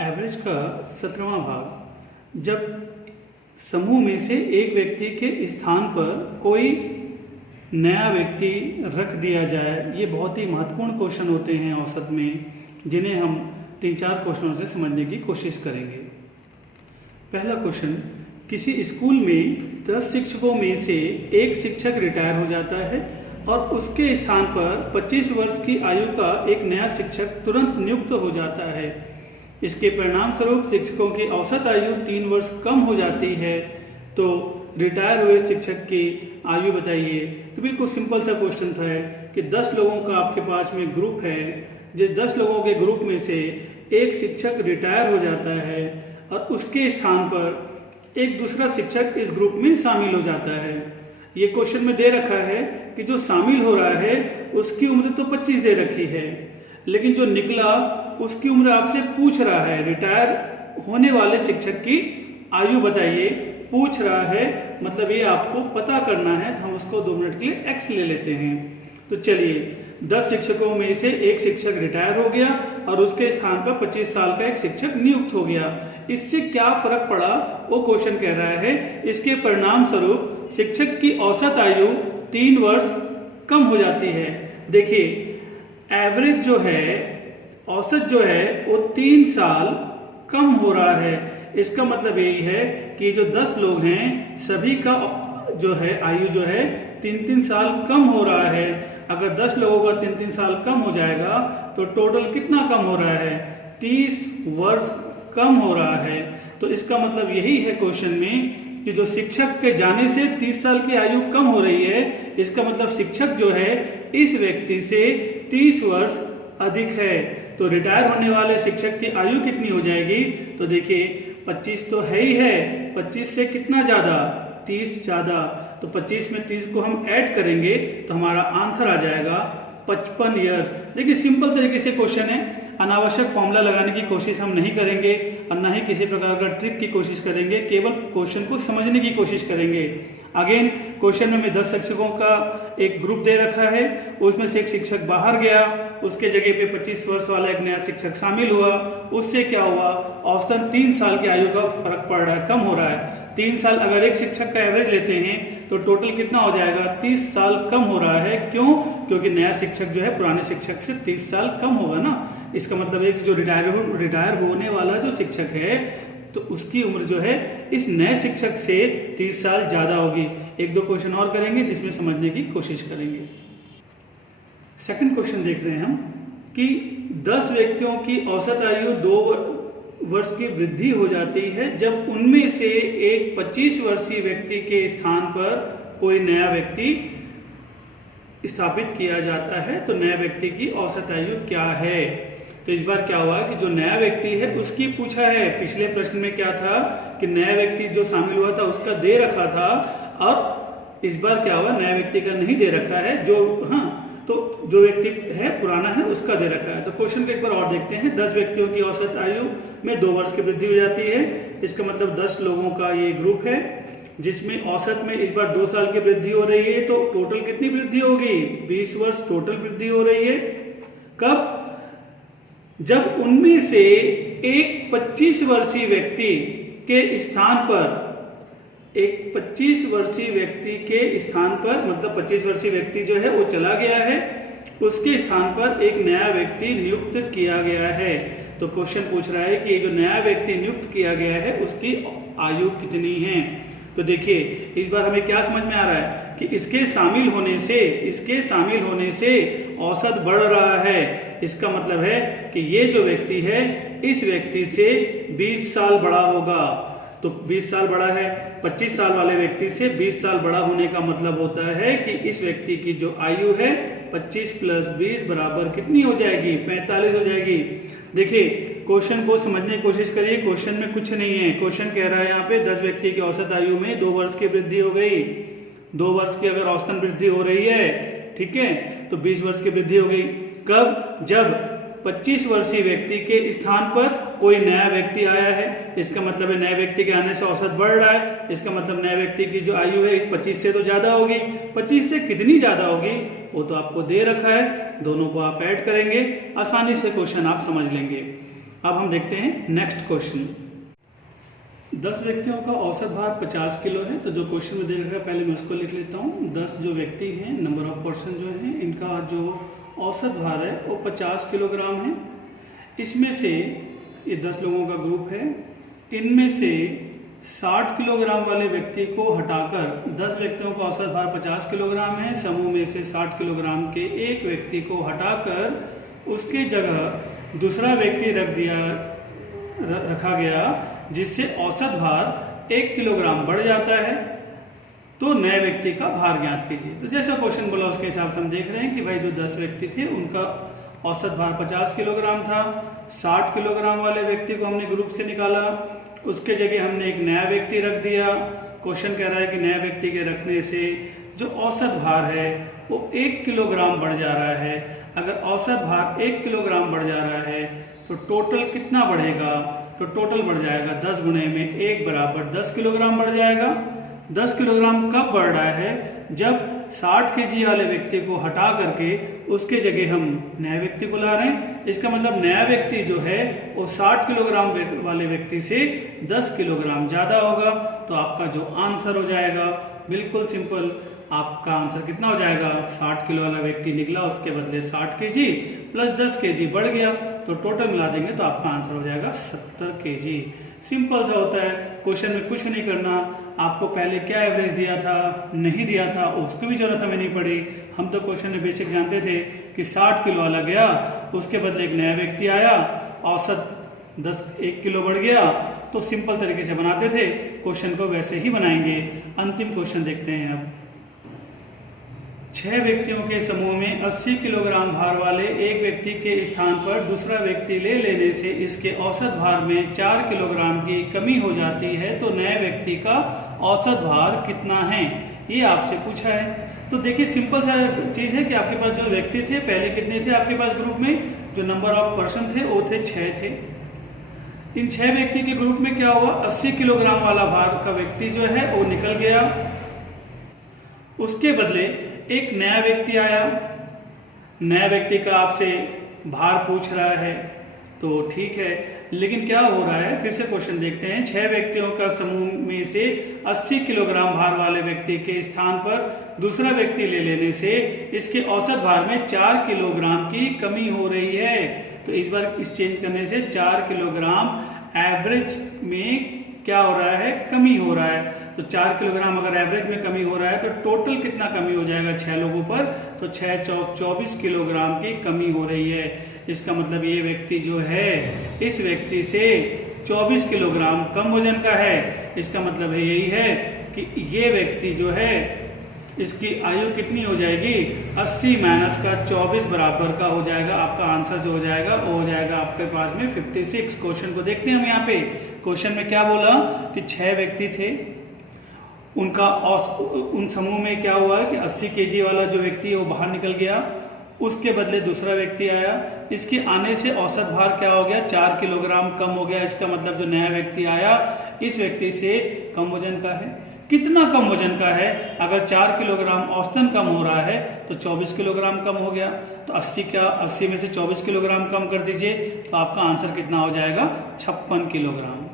Average का 17वां भाग। जब समूह में से एक व्यक्ति के स्थान पर कोई नया व्यक्ति रख दिया जाए, ये बहुत ही महत्वपूर्ण क्वेश्चन होते हैं औसत में, जिन्हें हम 3-4 क्वेश्चनों से समझने की कोशिश करेंगे। पहला क्वेश्चन, किसी स्कूल में 10 शिक्षकों में से एक शिक्षक रिटायर हो जाता है और उसके स्थान पर 25 वर्ष की आयु का एक नया शिक्षक तुरंत नियुक्त हो जाता है। इसके परिणाम स्वरूप शिक्षकों की औसत आयु 3 वर्ष कम हो जाती है। तो रिटायर हुए शिक्षक की आयु बताइए। तो बिल्कुल सिंपल सा क्वेश्चन था कि 10 लोगों का आपके पास में ग्रुप है, जिस 10 लोगों के ग्रुप में से एक शिक्षक रिटायर हो जाता है और उसके स्थान पर एक दूसरा शिक्षक इस ग्रुप में शामिल हो जाता है। ये क्वेश्चन में दे रखा है कि जो शामिल हो रहा है उसकी उम्र तो 25 दे रखी है, लेकिन जो निकला उसकी उम्र आपसे पूछ रहा है, रिटायर होने वाले शिक्षक की आयु बताइए, पूछ रहा है, मतलब ये आपको पता करना है। तो हम उसको 2 मिनट के लिए एक्स ले लेते हैं। तो चलिए, 10 शिक्षकों में से एक शिक्षक रिटायर हो गया और उसके स्थान पर 25 साल का एक शिक्षक नियुक्त हो गया। इससे क्या फर्क पड़ा, वो क्वेश्चन कह रहा है। इसके परिणाम स्वरूप शिक्षक की औसत आयु 3 वर्ष कम हो जाती है। देखिए, एवरेज जो है, औसत जो है, वो 3 साल कम हो रहा है। इसका मतलब यही है कि जो 10 लोग हैं सभी का जो है आयु जो है 3-3 साल कम हो रहा है। अगर 10 लोगों का 3-3 साल कम हो जाएगा तो टोटल कितना कम हो रहा है? 30 वर्ष कम हो रहा है। तो इसका मतलब यही है क्वेश्चन में कि जो शिक्षक के जाने से 30 साल की आयु कम हो रही है, इसका मतलब शिक्षक जो है इस व्यक्ति से 30 वर्ष अधिक है। तो रिटायर होने वाले शिक्षक की आयु कितनी हो जाएगी? तो देखिए, 25 तो है ही है, 25 से कितना ज्यादा? 30 ज्यादा। तो 25 में 30 को हम ऐड करेंगे तो हमारा आंसर आ जाएगा 55 ईयर्स। देखिए, सिंपल तरीके से क्वेश्चन है, अनावश्यक फॉर्मूला लगाने की कोशिश हम नहीं करेंगे और ना ही किसी प्रकार का ट्रिक की कोशिश करेंगे, केवल क्वेश्चन को समझने की कोशिश करेंगे। अगेन, क्वेश्चन में 10 शिक्षकों का एक ग्रुप दे रखा है, उसमें से एक शिक्षक बाहर गया, उसके जगह पे 25 वर्ष वाला एक नया शिक्षक शामिल हुआ। उससे क्या हुआ? औसतन 3 साल की आयु का फर्क पड़ रहा है, कम हो रहा है। 3 साल अगर एक शिक्षक का एवरेज लेते हैं तो टोटल कितना हो जाएगा? 30 साल कम हो रहा है। क्यों? क्योंकि नया शिक्षक जो है पुराने शिक्षक से 30 साल कम होगा ना। इसका मतलब है कि जो रिटायर होने वाला जो शिक्षक है तो उसकी उम्र जो है इस नए शिक्षक से 30 साल ज्यादा होगी। 1-2 क्वेश्चन और करेंगे जिसमें समझने की कोशिश करेंगे। सेकंड क्वेश्चन देख रहे हैं हम कि 10 व्यक्तियों की औसत आयु 2 वर्ष की वृद्धि हो जाती है जब उनमें से एक 25 वर्षीय व्यक्ति के स्थान पर कोई नया व्यक्ति स्थापित किया जाता है। तो नया व्यक्ति की औसत आयु क्या है? तो इस बार क्या हुआ कि जो नया व्यक्ति है उसकी पूछा है। पिछले प्रश्न में क्या था कि नया व्यक्ति जो शामिल हुआ था उसका दे रखा था, और इस बार क्या हुआ, नया व्यक्ति का नहीं दे रखा है, तो जो व्यक्ति है पुराना है उसका दे रखा है। तो क्वेश्चन को एक बार और देखते हैं। 10 व्यक्तियों की औसत आयु में 2 वर्ष की वृद्धि हो जाती है। इसका मतलब 10 लोगों का ये ग्रुप है जिसमें औसत में इस बार 2 साल की वृद्धि हो रही है। तो टोटल कितनी वृद्धि होगी? 20 वर्ष टोटल वृद्धि हो रही है। कब? जब उनमें से एक 25 वर्षीय व्यक्ति के स्थान पर, एक 25 वर्षीय व्यक्ति के स्थान पर, मतलब 25 वर्षीय व्यक्ति जो है वो चला गया है, उसके स्थान पर एक नया व्यक्ति नियुक्त किया गया है। तो क्वेश्चन पूछ रहा है कि ये जो नया व्यक्ति नियुक्त किया गया है उसकी आयु कितनी है। तो देखिए, इस बार हमें क्या समझ में आ रहा है कि इसके शामिल होने से औसत बढ़ रहा है। इसका मतलब है कि ये जो व्यक्ति है इस व्यक्ति से 20 साल बड़ा होगा। तो 20 साल बड़ा है, 25 साल वाले व्यक्ति से 20 साल बड़ा होने का मतलब होता है कि इस व्यक्ति की जो आयु है 25 + 20 बराबर कितनी हो जाएगी? 45 हो जाएगी। देखिए, क्वेश्चन को समझने की कोशिश करिए। क्वेश्चन में कुछ नहीं है। क्वेश्चन कह रहा है यहाँ पे 10 व्यक्ति की औसत आयु में 2 वर्ष की वृद्धि हो गई। 2 वर्ष की अगर औसतन वृद्धि हो रही है, ठीक है, तो 20 वर्ष की वृद्धि हो गई। कब? जब 25 वर्षीय व्यक्ति के स्थान पर कोई नया व्यक्ति आया है। इसका मतलब है नए व्यक्ति के आने से औसत बढ़ रहा है। इसका मतलब नए व्यक्ति की जो आयु है 25 से तो ज्यादा होगी। 25 से कितनी ज्यादा होगी वो तो आपको दे रखा है, दोनों को आप ऐड करेंगे, आसानी से क्वेश्चन आप समझ लेंगे। अब हम देखते हैं नेक्स्ट क्वेश्चन। 10 व्यक्तियों का औसत भार 50 किलो है। तो जो क्वेश्चन में दे रखा है पहले मैं उसको लिख लेता हूँ। 10 जो व्यक्ति हैं, नंबर ऑफ पर्सन जो हैं, इनका जो औसत भार है वो 50 किलोग्राम है। इसमें से ये 10 लोगों का ग्रुप है, इनमें से 60 किलोग्राम वाले व्यक्ति को हटाकर 10 व्यक्तियों का औसत भार 50 किलोग्राम है। समूह में से 60 किलोग्राम के एक व्यक्ति को हटाकर उसकी जगह दूसरा व्यक्ति रखा गया, जिससे औसत भार 1 किलोग्राम बढ़ जाता है। तो नए व्यक्ति का भार ज्ञात कीजिए। तो जैसा क्वेश्चन बोला उसके हिसाब से हम देख रहे हैं कि भाई जो 10 व्यक्ति थे उनका औसत भार 50 किलोग्राम था। 60 किलोग्राम वाले व्यक्ति को हमने ग्रुप से निकाला, उसके जगह हमने एक नया व्यक्ति रख दिया। क्वेश्चन कह रहा है कि नया व्यक्ति के रखने से जो औसत भार है वो 1 किलोग्राम बढ़ जा रहा है। अगर औसत भार 1 किलोग्राम बढ़ जा रहा है तो टोटल कितना बढ़ेगा? तो टोटल बढ़ जाएगा 10 गुणे में 1 बराबर 10 किलोग्राम बढ़ जाएगा। 10 किलोग्राम कब बढ़ रहा है? जब 60 केजी वाले व्यक्ति को हटा करके उसके जगह हम नया व्यक्ति को ला रहे हैं। इसका मतलब नया व्यक्ति जो है वो 60 किलोग्राम वाले व्यक्ति से 10 किलोग्राम ज़्यादा होगा। तो आपका जो आंसर हो जाएगा बिल्कुल सिंपल, आपका आंसर कितना हो जाएगा? 60 किलो वाला व्यक्ति निकला, उसके बदले 60 केजी प्लस 10 केजी बढ़ गया, तो टोटल मिला देंगे तो आपका आंसर हो जाएगा 70 केजी। सिंपल सा होता है, क्वेश्चन में कुछ नहीं करना। आपको पहले क्या एवरेज दिया था, नहीं दिया था, उसकी भी जरूरत हमें नहीं पड़ी। हम तो क्वेश्चन में बेसिक जानते थे कि 60 किलो वाला गया, उसके बदले एक नया व्यक्ति आया, औसत 1 किलो बढ़ गया, तो सिंपल तरीके से बनाते थे। क्वेश्चन को वैसे ही बनाएंगे। अंतिम क्वेश्चन देखते हैं अब। 6 व्यक्तियों के समूह में 80 किलोग्राम भार वाले एक व्यक्ति के स्थान पर दूसरा व्यक्ति ले लेने से इसके औसत भार में 4 किलोग्राम की कमी हो जाती है। तो नए व्यक्ति का औसत भार कितना है, ये आपसे पूछा है। तो देखिए सिंपल सा चीज है कि आपके पास जो व्यक्ति थे पहले कितने थे आपके पास ग्रुप में, जो नंबर ऑफ पर्सन थे वो थे 6 थे। इन 6 व्यक्ति के ग्रुप में क्या हुआ? 80 किलोग्राम वाला भार का व्यक्ति जो है वो निकल गया, उसके बदले एक नया व्यक्ति आया। नया व्यक्ति का आपसे भार पूछ रहा है तो ठीक है, लेकिन क्या हो रहा है फिर से क्वेश्चन देखते हैं। 6 व्यक्तियों का समूह में से 80 किलोग्राम भार वाले व्यक्ति के स्थान पर दूसरा व्यक्ति ले लेने से इसके औसत भार में 4 किलोग्राम की कमी हो रही है। तो इस बार इस चेंज करने से 4 किलोग्राम एवरेज में क्या हो रहा है? कमी हो रहा है। तो 4 किलोग्राम अगर एवरेज में कमी हो रहा है तो टोटल कितना कमी हो जाएगा 6 लोगों पर? तो 6 चौक 24 किलोग्राम की कमी हो रही है। इसका मतलब ये व्यक्ति जो है इस व्यक्ति से 24 किलोग्राम कम वजन का है। इसका मतलब है यही है कि ये व्यक्ति जो है इसकी आयु कितनी हो जाएगी? 80 माइनस का 24 बराबर का हो जाएगा। आपका आंसर जो हो जाएगा वो हो जाएगा आपके पास में 56। क्वेश्चन को देखते हैं हम यहाँ पे। क्वेश्चन में क्या बोला कि 6 व्यक्ति थे, उन समूह में क्या हुआ कि 80 केजी वाला जो व्यक्ति है वो बाहर निकल गया, उसके बदले दूसरा व्यक्ति आया। इसके आने से औसत भार क्या हो गया? 4 किलोग्राम कम हो गया। इसका मतलब जो नया व्यक्ति आया इस व्यक्ति से कम वजन का है। कितना कम वजन का है? अगर 4 किलोग्राम औसतन कम हो रहा है तो 24 किलोग्राम कम हो गया। तो 80 में से 24 किलोग्राम कम कर दीजिए तो आपका आंसर कितना हो जाएगा? 56 किलोग्राम।